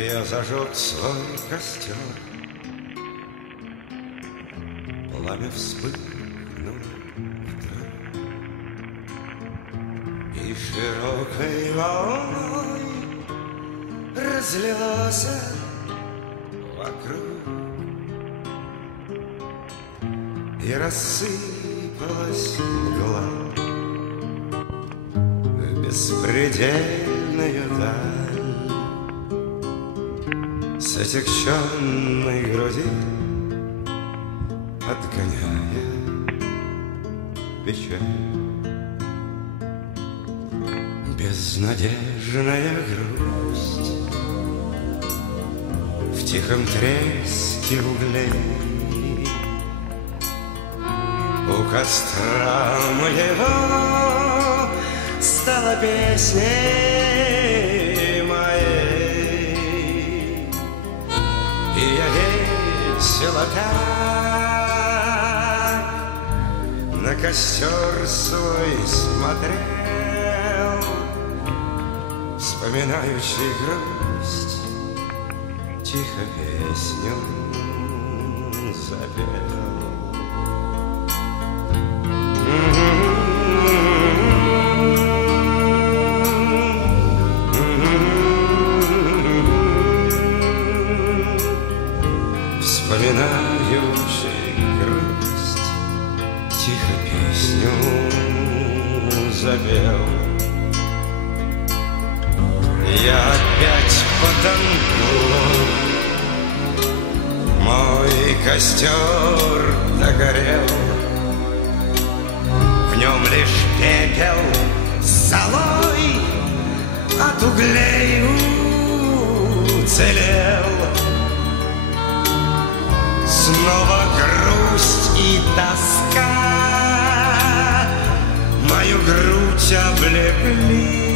Я зажег свой костер, пламя вспыхнуло вдруг, и широкой волной разлилось вокруг, и рассыпалась мгла в беспредельную даль. С отягченной груди, отгоняя печаль, безнадежная грусть в тихом треске углей. У костра моего стала песней моей, и я весело так на костер свой смотрел, вспоминающий грусть, тихо песню запел. Вспоминающий грусть, тихо песню запел. Я опять потонул, мой костер догорел, в нем лишь пепел с золой от углей уцелел. Снова грусть и тоска мою грудь облегли.